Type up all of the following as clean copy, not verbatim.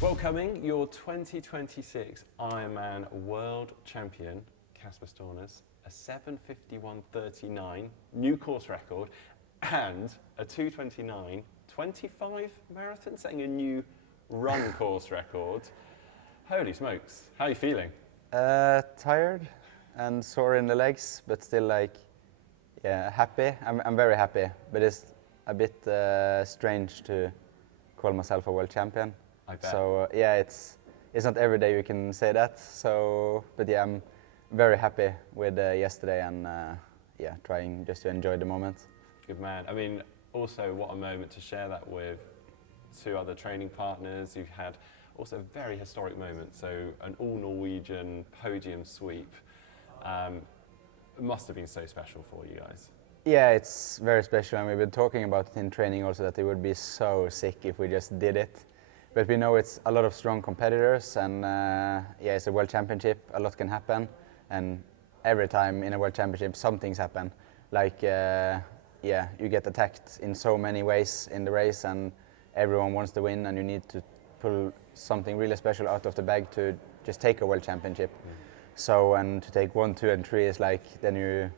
Welcoming your 2026 Ironman World Champion, Casper Stornes, a 7:51:39 new course record, and a 2:29:25 marathon, setting a new run course record. Holy smokes, how are you feeling? Tired and sore in the legs, but still happy. I'm very happy, but it's a bit strange to call myself a world champion. I bet. So it's not every day you can say that. So, but yeah, I'm very happy with yesterday and trying just to enjoy the moment. Good man. I mean, also what a moment to share that with two other training partners. You've had also a very historic moment, so an all-Norwegian podium sweep. It must have been so special for you guys. Yeah, it's very special, and we've been talking about it in training also, that it would be so sick if we just did it. But we know it's a lot of strong competitors, and it's a world championship, a lot can happen, and every time in a world championship some things happen. Like, you get attacked in so many ways in the race, and everyone wants to win, and you need to pull something really special out of the bag to just take a world championship. So, and to take 1, 2, and 3 is like, then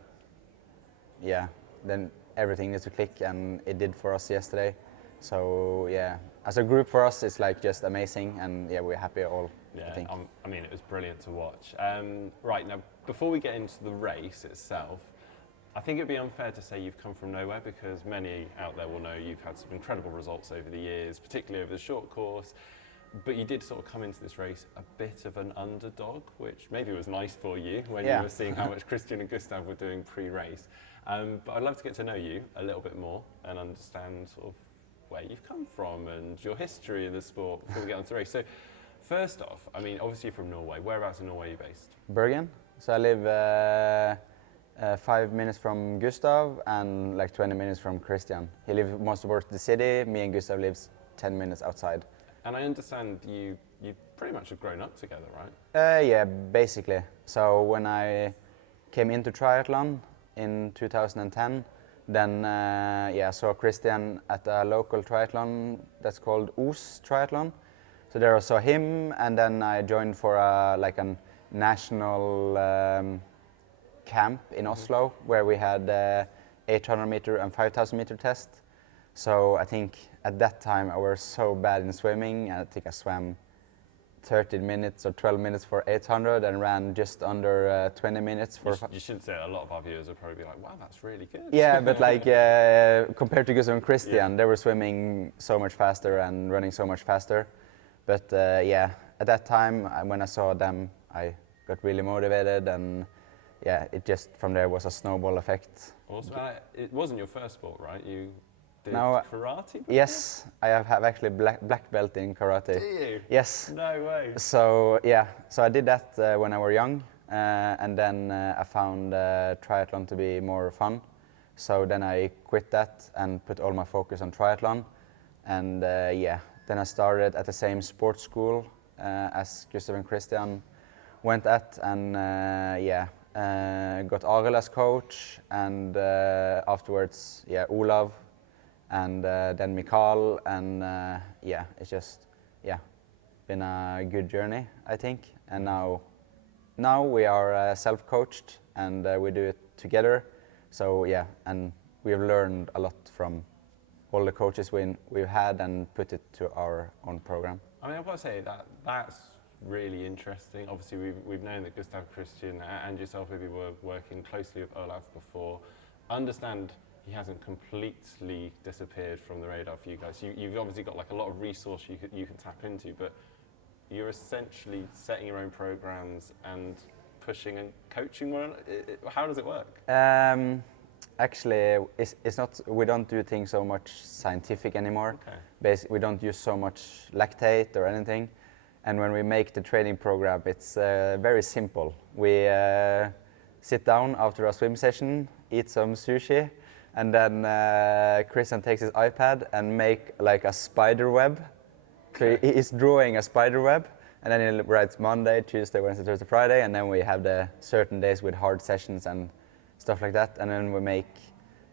everything needs to click, and it did for us yesterday. So yeah, as a group for us, it's like just amazing, and yeah, we're happy all. Yeah, I think. I mean, it was brilliant to watch. Right, now, before we get into the race itself, I think it'd be unfair to say you've come from nowhere, because many out there will know you've had some incredible results over the years, particularly over the short course. But you did sort of come into this race a bit of an underdog, which maybe was nice for you when you were seeing how much Kristian and Gustav were doing pre-race. But I'd love to get to know you a little bit more and understand sort of where you've come from and your history in the sport before we get on to the race. So first off, I mean, obviously you're from Norway. Whereabouts in Norway are you based? Bergen. So I live 5 minutes from Gustav and like 20 minutes from Kristian. He lives most towards the city. Me and Gustav lives 10 minutes outside. And I understand you pretty much have grown up together, right? Yeah, basically. So when I came into triathlon in 2010, then I saw Kristian at a local triathlon that's called Os Triathlon. So there I saw him, and then I joined for a national camp in Oslo, where we had 800 meter and 5,000 meter test. So I think at that time I was so bad in swimming. I think I swam 30 minutes or 12 minutes for 800 and ran just under 20 minutes for... You shouldn't say it. A lot of our viewers would probably be like, wow, that's really good. Yeah, but like compared to Gustav and Kristian, they were swimming so much faster and running so much faster. But at that time when I saw them, I got really motivated, and it just from there was a snowball effect. Awesome. It wasn't your first sport, right? You did karate before? Yes, I have actually black belt in karate. Do you? Yes. No way. So so I did that when I was young, and then I found triathlon to be more fun. So then I quit that and put all my focus on triathlon, and then I started at the same sports school as Gustav and Kristian went at, and got Arild as coach, and afterwards Olav, and then Mikael, and it's just been a good journey, I think. And now we are self-coached, and we do it together. So and we've learned a lot from all the coaches we've had and put it to our own program. I mean, I've got to say that's really interesting. Obviously, we've known that Gustav Kristian and yourself maybe were working closely with Olav before. Understand he hasn't completely disappeared from the radar for you guys. You've obviously got like a lot of resource you can tap into, but you're essentially setting your own programs and pushing and coaching one. How does it work? Actually, it's not. We don't do things so much scientific anymore. Okay. We don't use so much lactate or anything. And when we make the training program, it's very simple. We sit down after a swim session, eat some sushi, and then Kristian takes his iPad and make like a spider web. So he's drawing a spider web, and then he writes Monday, Tuesday, Wednesday, Thursday, Friday, and then we have the certain days with hard sessions and stuff like that. And then we make,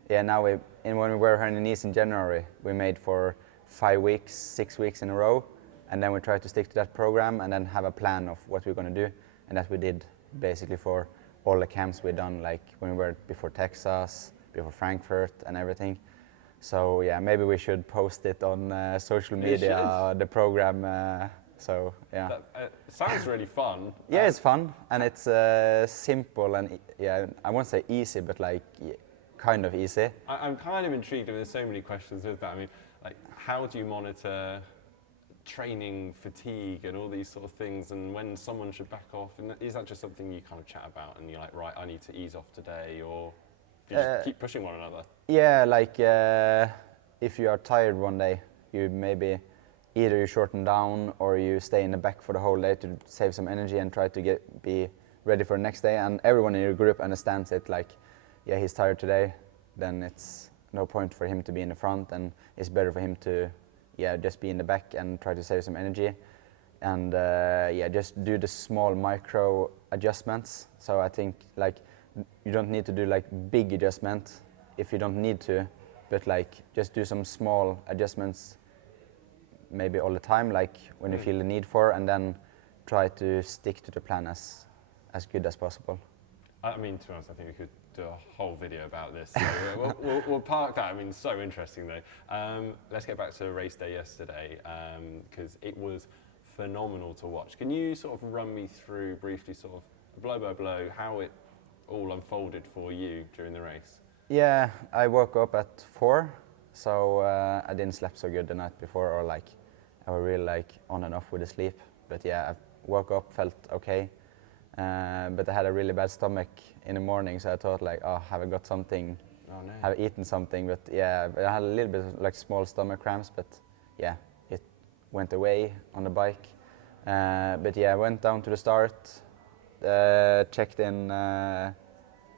when we were here in Nice in January, we made for 5 weeks, 6 weeks in a row. and then we try to stick to that program and then have a plan of what we're going to do, and that we did basically for all the camps we've done, like when we were before Texas, before Frankfurt and everything. So yeah, maybe we should post it on social media, the program. So yeah. That sounds really fun. Yeah, it's fun and it's simple and yeah, I won't say easy, but like kind of easy. I'm kind of intrigued. There's so many questions with that. I mean, like, how do you monitor training fatigue and all these sort of things, and when someone should back off? And is that just something you kind of chat about and you're like, right, I need to ease off today, or do you just keep pushing one another? Yeah, like if you are tired one day, you maybe either you shorten down or you stay in the back for the whole day to save some energy and try to be ready for the next day. And everyone in your group understands it, like, yeah, he's tired today, then it's no point for him to be in the front, and it's better for him to just be in the back and try to save some energy. And just do the small micro adjustments. So I think like you don't need to do like big adjustment if you don't need to, but like just do some small adjustments maybe all the time, like when you feel the need for, and then try to stick to the plan as good as possible. I mean, to be honest, I think we could do a whole video about this. So we'll park that. I mean, so interesting though. Let's get back to the race day yesterday, because it was phenomenal to watch. Can you sort of run me through briefly, sort of blow by blow, how it all unfolded for you during the race? Yeah, I woke up at 4, so I didn't sleep so good the night before, or like I was really like on and off with the sleep. But yeah, I woke up, felt okay. But I had a really bad stomach in the morning, so I thought like, oh, have I got something? Oh no. Have I eaten something? But yeah, I had a little bit of like small stomach cramps, but yeah, it went away on the bike. But yeah, I went down to the start, checked in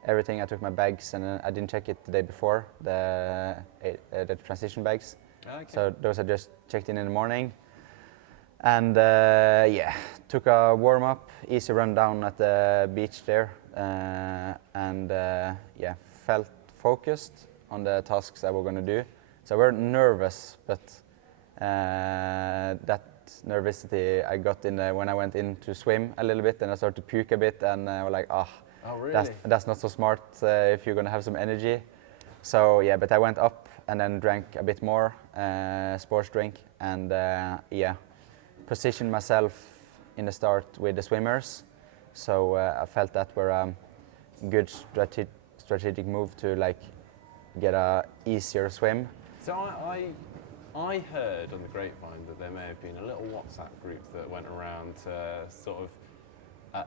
everything. I took my bags, and I didn't check it the day before, the transition bags. Okay. So those I just checked in the morning. And took a warm-up, easy run down at the beach there, and felt focused on the tasks I was going to do. So I was nervous, but that nervousity I got in when I went in to swim a little bit, and I started to puke a bit, and I was like, oh really? That's not so smart if you're going to have some energy. So yeah, but I went up and then drank a bit more sports drink, and positioned myself in the start with the swimmers. So I felt that were a good strategic move to like get a easier swim. So I heard on the grapevine that there may have been a little WhatsApp group that went around sort of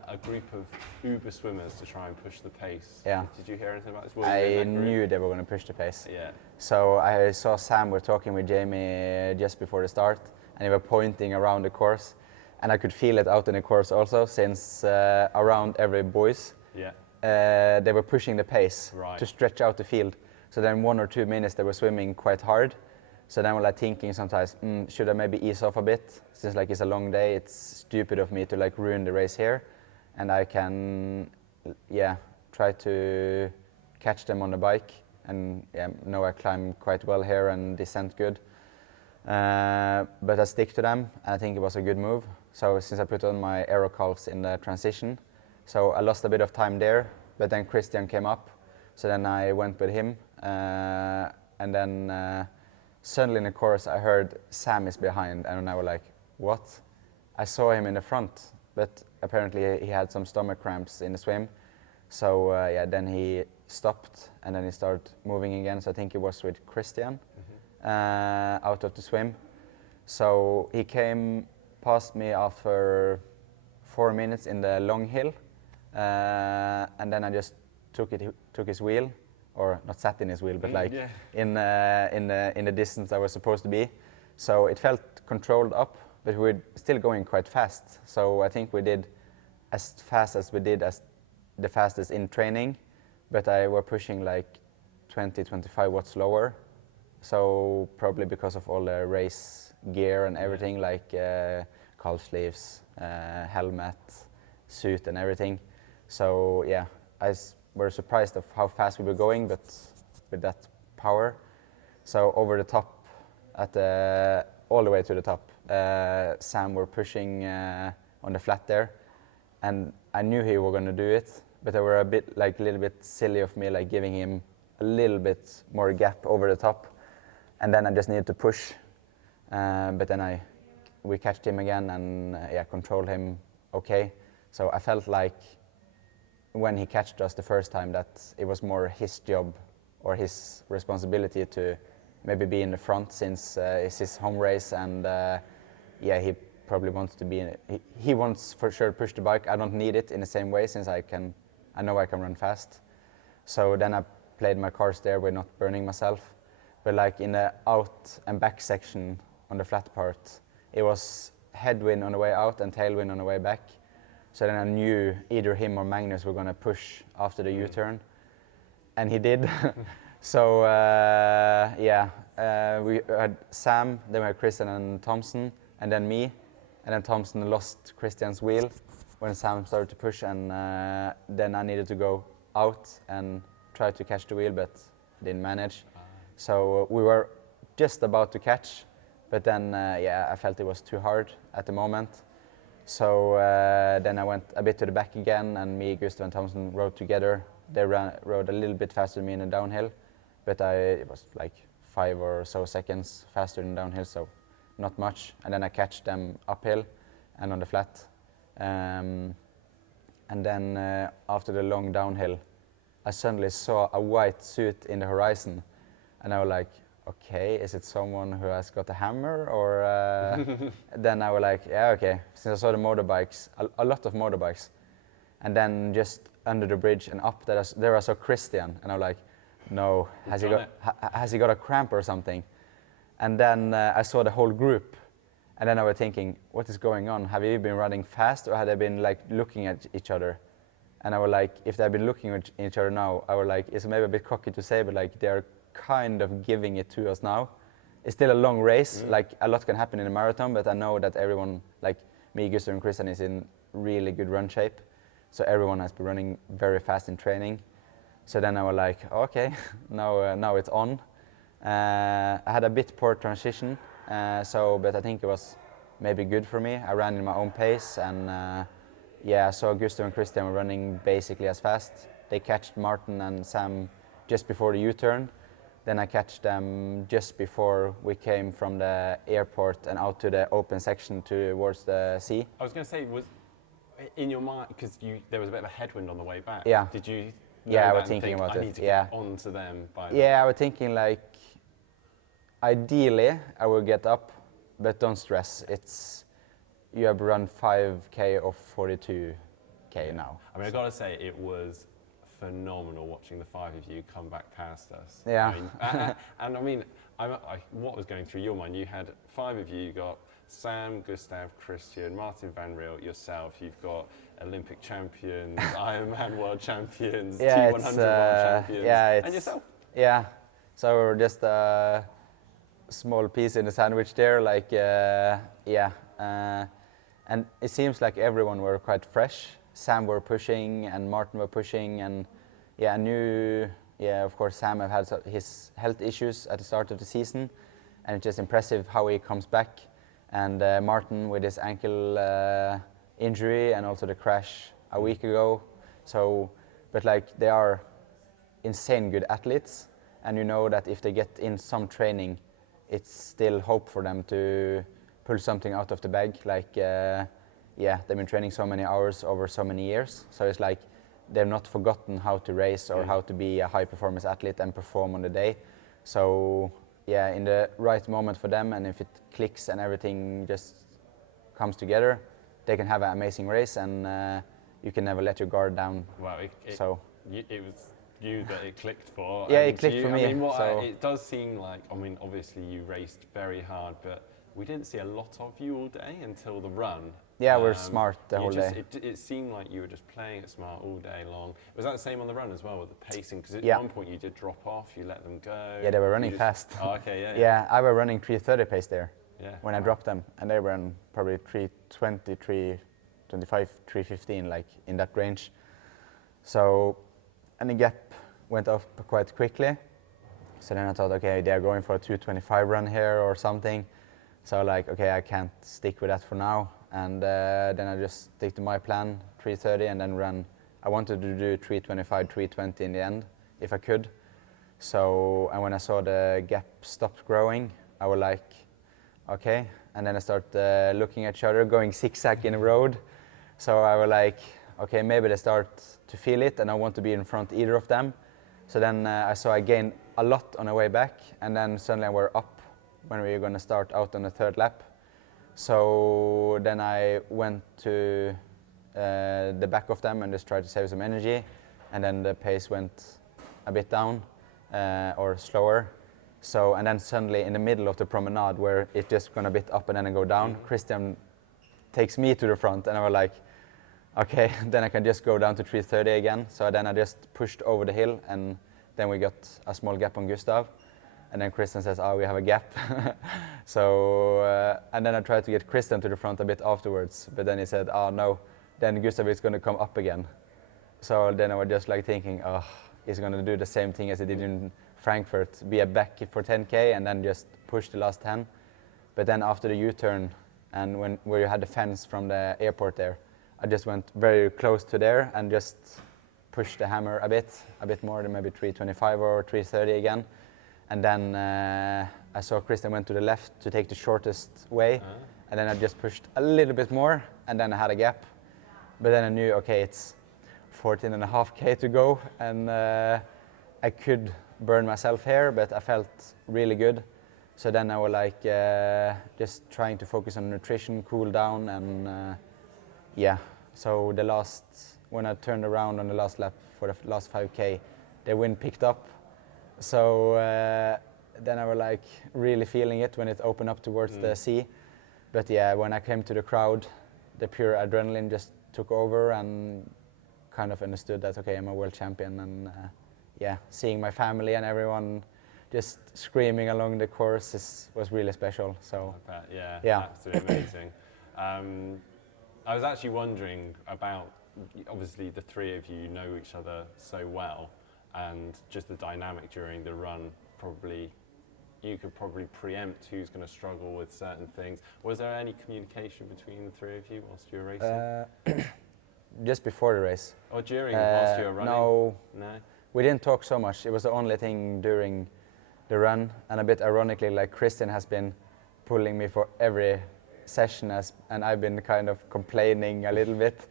a group of Uber swimmers to try and push the pace. Yeah. Did you hear anything about this? I knew they were going to push the pace. Yeah. So I saw Sam were talking with Jamie just before the start, and they were pointing around the course, and I could feel it out in the course also, since around every boys, they were pushing the pace to stretch out the field. So then 1 or 2 minutes they were swimming quite hard. So then I was like thinking sometimes, should I maybe ease off a bit? Since like it's a long day, it's stupid of me to like ruin the race here, and I can, try to catch them on the bike. And know I climb quite well here and descent good. But I stick to them, and I think it was a good move. So since I put on my aero calves in the transition, so I lost a bit of time there, but then Kristian came up, so then I went with him, and then suddenly in the course I heard Sam is behind, and I was like, what? I saw him in the front, but apparently he had some stomach cramps in the swim, so then he stopped, and then he started moving again, so I think it was with Kristian. Out of the swim. So he came past me after 4 minutes in the long hill, and then I just took his wheel, or not sat in his wheel, but like in the distance I was supposed to be. So it felt controlled up, but we were still going quite fast. So I think we did as fast as we did as the fastest in training, but I were pushing like 20-25 watts lower. So probably because of all the race gear and everything, like calf sleeves, helmet, suit and everything. So yeah, I were surprised of how fast we were going, but with that power. So over the top, all the way to the top, Sam were pushing on the flat there, and I knew he were going to do it, but they were a little bit silly of me, like giving him a little bit more gap over the top, and then I just needed to push, but then we catched him again and controlled him okay. So I felt like when he catched us the first time that it was more his job or his responsibility to maybe be in the front, since it's his home race, and he probably wants to be in it. He wants for sure to push the bike. I don't need it in the same way, since I know I can run fast. So then I played my cards there with not burning myself. But like in the out and back section on the flat part, it was headwind on the way out and tailwind on the way back. So then I knew either him or Magnus were going to push after the U-turn, and he did. So we had Sam, then we had Kristian and Thompson, and then me, and then Thompson lost Kristian's wheel when Sam started to push, and then I needed to go out and try to catch the wheel, but didn't manage. So we were just about to catch, but then I felt it was too hard at the moment. So then I went a bit to the back again, and me, Gustav and Thompson rode together. They rode a little bit faster than me in the downhill, but it was like 5 or so seconds faster than downhill, so not much. And then I catch them uphill and on the flat. And then after the long downhill, I suddenly saw a white suit in the horizon, and I was like, okay, is it someone who has got a hammer, or then I was like, yeah, okay, since I saw the motorbikes, a lot of motorbikes, and then just under the bridge and up there I saw Kristian, and I was like, no, has he got a cramp or something? And then I saw the whole group, and then I was thinking, what is going on? Have you been running fast, or had they been like looking at each other? And I was like, if they've been looking at each other now, I was like, it's maybe a bit cocky to say, but like they're kind of giving it to us now. It's still a long race, like a lot can happen in a marathon, but I know that everyone, like me, Gustav and Kristian, is in really good run shape. So everyone has been running very fast in training. So then I was like, okay, now it's on. I had a bit poor transition, but I think it was maybe good for me. I ran in my own pace, and I saw Gustav and Kristian were running basically as fast. They catched Martin and Sam just before the U-turn. Then I catched them just before we came from the airport and out to the open section towards the sea. I was going to say, was in your mind, because there was a bit of a headwind on the way back. Yeah. Did you? I was thinking about it. I need to get onto them by. Yeah, I was thinking like, ideally I will get up, but don't stress. You have run 5K or 42K now. I mean, I got to say, it was phenomenal watching the 5 of you come back past us. Yeah. And I mean, what was going through your mind? You had 5 of you. You got Sam, Gustav, Kristian, Martin Van Riel, yourself. You've got Olympic champions, Ironman world champions, T100 world champions, and yourself. Yeah. So we're just a small piece in the sandwich there, like and it seems like everyone were quite fresh. Sam were pushing and Martin were pushing, and I knew, of course Sam have had his health issues at the start of the season, and it's just impressive how he comes back. And Martin with his ankle injury and also the crash a week ago. So, but like they are insane good athletes, and you know that if they get in some training, it's still hope for them to pull something out of the bag. Like, they've been training so many hours over so many years. So it's like they've not forgotten how to race or how to be a high performance athlete and perform on the day. So in the right moment for them, and if it clicks and everything just comes together, they can have an amazing race, and you can never let your guard down. Well, it was you that it clicked for. Yeah, it clicked for me. I mean, it does seem like, I mean, obviously you raced very hard, but we didn't see a lot of you all day until the run. Yeah, we're smart the whole day. It seemed like you were just playing it smart all day long. Was that the same on the run as well, with the pacing? Because at one point you did drop off, you let them go. Yeah, they were running fast. Oh, okay, yeah. Yeah, I was running 3:30 pace there when I dropped them, and they were in probably 3:20, 3:25, 3:15, like in that range. So, and the gap went up quite quickly. So then I thought, okay, they're going for a 2:25 run here or something. So like, okay, I can't stick with that for now. And then I just stick to my plan, 3:30, and then run. I wanted to do 3:25, 3:20 in the end, if I could. So, and when I saw the gap stopped growing, I was like, okay. And then I started looking at each other, going zigzag in the road. So I was like, okay, maybe they start to feel it, and I want to be in front either of them. So then I saw I gained a lot on the way back, and then suddenly we're up when we were going to start out on the third lap. So then I went to the back of them and just tried to save some energy, and then the pace went a bit down or slower. So, and then suddenly in the middle of the promenade where it just gone a bit up and then go down, Kristian takes me to the front, and I was like, okay, then I can just go down to 3:30 again. So then I just pushed over the hill, and then we got a small gap on Gustav. And then Kristian says, we have a gap. So, and then I tried to get Kristian to the front a bit afterwards, but then he said, no, then Gustav is going to come up again. So then I was just like thinking, he's going to do the same thing as he did in Frankfurt, be a back for 10K and then just push the last 10. But then after the U-turn and where you had the fence from the airport there, I just went very close to there and just pushed the hammer a bit more than maybe 3:25 or 3:30 again. And then I saw Kristian went to the left to take the shortest way, and then I just pushed a little bit more, and then I had a gap. But then I knew, okay, it's 14.5K to go, and I could burn myself here, but I felt really good. So then I was like just trying to focus on nutrition, cool down, and so when I turned around on the last lap for the last 5K, the wind picked up. So then I was like really feeling it when it opened up towards the sea. But yeah, when I came to the crowd, the pure adrenaline just took over and kind of understood that, okay, I'm a world champion. And seeing my family and everyone just screaming along the course was really special. So yeah, absolutely amazing. I was actually wondering about, obviously the three of you know each other so well, and just the dynamic during the run, you could probably preempt who's going to struggle with certain things. Was there any communication between the three of you whilst you were racing? Just before the race. Or during, whilst you were running? No, we didn't talk so much. It was the only thing during the run, and a bit ironically, like Kristian has been pulling me for every session, and I've been kind of complaining a little bit.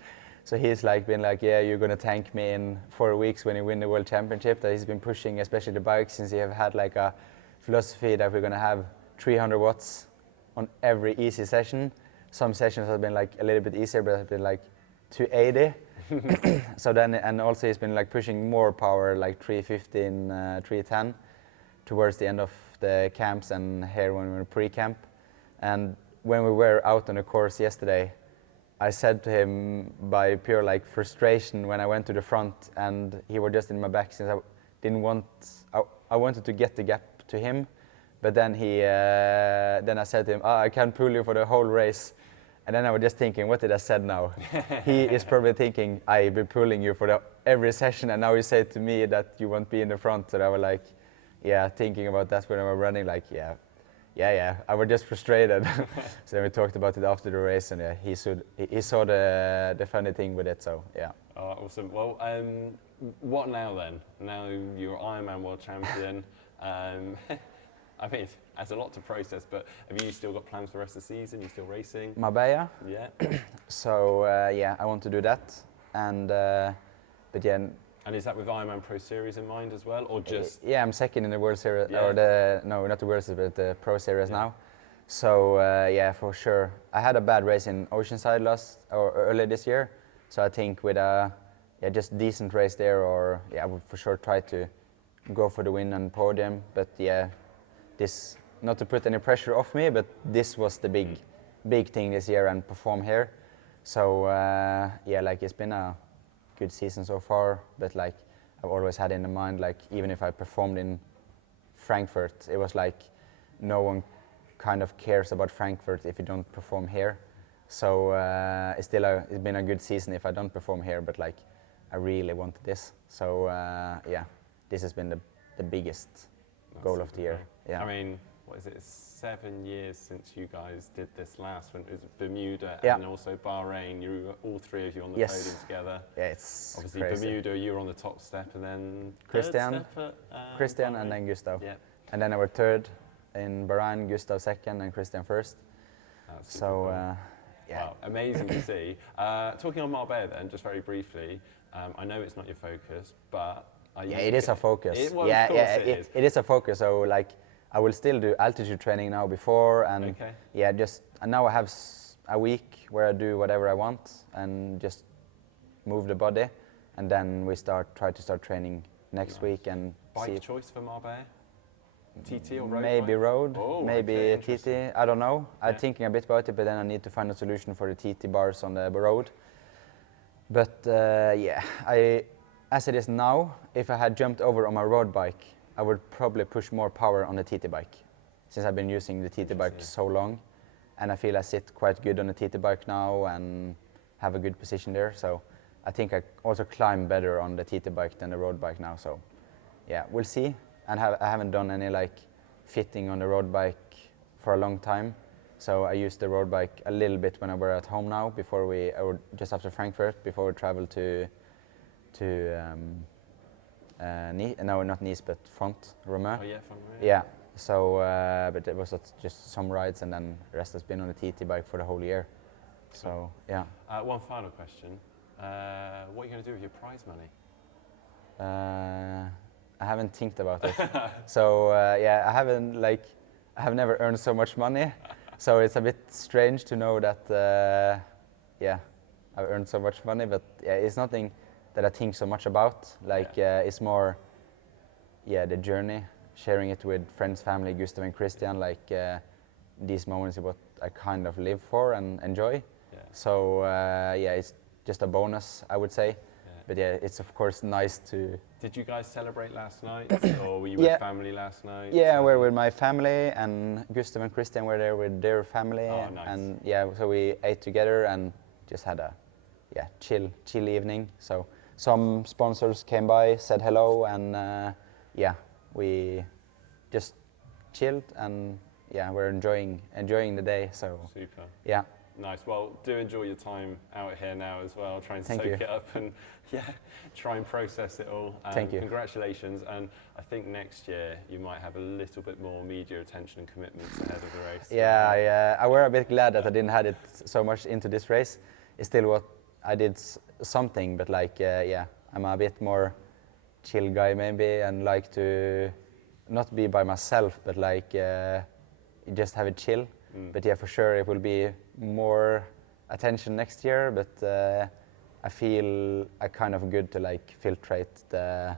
So he's been like, yeah, you're going to tank me in 4 weeks when you win the World Championship. That he's been pushing, especially the bike, since he have had like a philosophy that we're going to have 300 watts on every easy session. Some sessions have been like a little bit easier, but have been like 280. So then, and also he's been like pushing more power, like 315, 310, towards the end of the camps and here when we were pre-camp. And when we were out on the course yesterday, I said to him by pure like frustration when I went to the front and he was just in my back, since I wanted to get the gap to him, but then then I said to him, I can't pull you for the whole race. And then I was just thinking, what did I said now? He is probably thinking, I've been pulling you for every session, and now you say to me that you won't be in the front. So I was like, thinking about that when I was running, like, I was just frustrated. So then we talked about it after the race, and he saw the funny thing with it, so yeah. Oh, awesome. Well, what now then? Now you're Ironman world champion. I mean, that's a lot to process, but have you still got plans for the rest of the season? You still racing? Marbella? Yeah. So I want to do that, and but yeah. And is that with IRONMAN Pro Series in mind as well, or just? Yeah, I'm second in the World Series, or not the World Series, but the Pro Series now. So for sure. I had a bad race in Oceanside earlier this year, so I think with a just decent race there, or I would for sure try to go for the win and podium. But this, not to put any pressure off me, but this was the big thing this year, and perform here. So like it's been a good season so far, but like I've always had in the mind, like even if I performed in Frankfurt, it was like no one kind of cares about Frankfurt if you don't perform here. So it's been a good season if I don't perform here, but like I really wanted this. So this has been the biggest goal of the year. Yeah. I mean, what is it, 7 years since you guys did this last, when it was Bermuda Yeah. and also Bahrain. You were all three of you on the Yes. podium together. Yeah, it's Obviously crazy. Bermuda, you were on the top step, and then third Kristian, step at, Kristian Bahrain. and then Gustav. Yeah, And then I was third in Bahrain, Gustav second, and Kristian first. that's super So, cool. yeah. Wow, amazing to see. Talking on Marbella then, just very briefly, I know it's not your focus, but are you Yeah, it is a focus. Well, yeah, of course yeah, it is. it is a focus. So like, I will still do altitude training now before, and Okay. yeah, and now I have a week where I do whatever I want and just move the body, and then we try to start training next Nice. week and Bike see choice for Marbella? TT or road maybe bike? road, Oh, maybe okay, TT. interesting. I don't know. I'm Yeah. thinking a bit about it, but then I need to find a solution for the TT bars on the road. But yeah, as it is now, if I had jumped over on my road bike, I would probably push more power on the TT bike, since I've been using the TT bike Interesting. so long, and I feel I sit quite good on the TT bike now and have a good position there. So I think I also climb better on the TT bike than the road bike now. So yeah, we'll see. And I haven't done any like fitting on the road bike for a long time. So I used the road bike a little bit when I were at home now, or just after Frankfurt, before we traveled to no, not Nice, but Font, Romeu. Oh yeah, fun, right? Yeah. So, but it was just some rides, and then the rest has been on the TT bike for the whole year. So yeah. One final question. What are you going to do with your prize money? I haven't think about it. So yeah, I have never earned so much money. So it's a bit strange to know that yeah, I've earned so much money, but yeah, it's nothing that I think so much about. Like it's more, yeah, the journey, sharing it with friends, family, Gustav and Kristian. Like these moments are what I kind of live for and enjoy. Yeah. So yeah, it's just a bonus, I would say. Yeah. But yeah, it's of course nice to. Did you guys celebrate last night, or were you Yeah. with family last night? Yeah, we're with my family, and Gustav and Kristian were there with their family. Oh, nice. And yeah, so we ate together and just had a chill evening. So some sponsors came by, said hello, and yeah, we just chilled, and yeah, we're enjoying the day. So Super. yeah, Nice. Well, do enjoy your time out here now as well. Try and Thank soak you. it up and yeah, try and process it all. Thank you. Congratulations. And I think next year you might have a little bit more media attention and commitments ahead of the race. yeah, I were a bit glad that I didn't have it so much into this race. It's still what I did something, but like yeah, I'm a bit more chill guy maybe, and like to not be by myself, but like just have it chill. But yeah, for sure it will be more attention next year. But I feel I kind of good to like filtrate the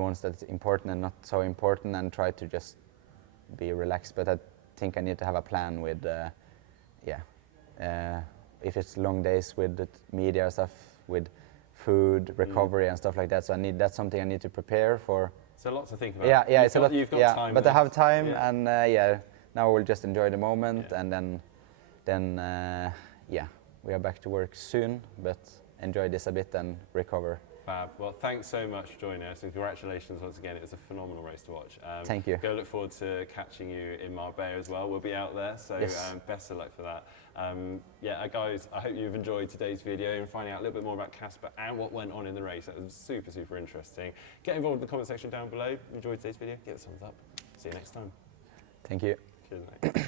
ones that's important and not so important, and try to just be relaxed. But I think I need to have a plan with if it's long days with the media stuff, with food recovery and stuff like that. So that's something I need to prepare for. So lots to think about. Yeah, it's a lot. You've got yeah, time. but I left. have time, Yeah. and yeah, now we'll just enjoy the moment, Yeah. and then yeah, we are back to work soon. But enjoy this a bit and recover. Fab. Well, thanks so much for joining us, and congratulations once again. It was a phenomenal race to watch. Thank you. Go look forward to catching you in Marbella as well. We'll be out there, so Yes. Best of luck for that. Yeah, guys, I hope you've enjoyed today's video and finding out a little bit more about Casper and what went on in the race. That was super, super interesting. Get involved in the comment section down below. Enjoyed today's video. Give it a thumbs up. See you next time. Thank you. Cheers, mate.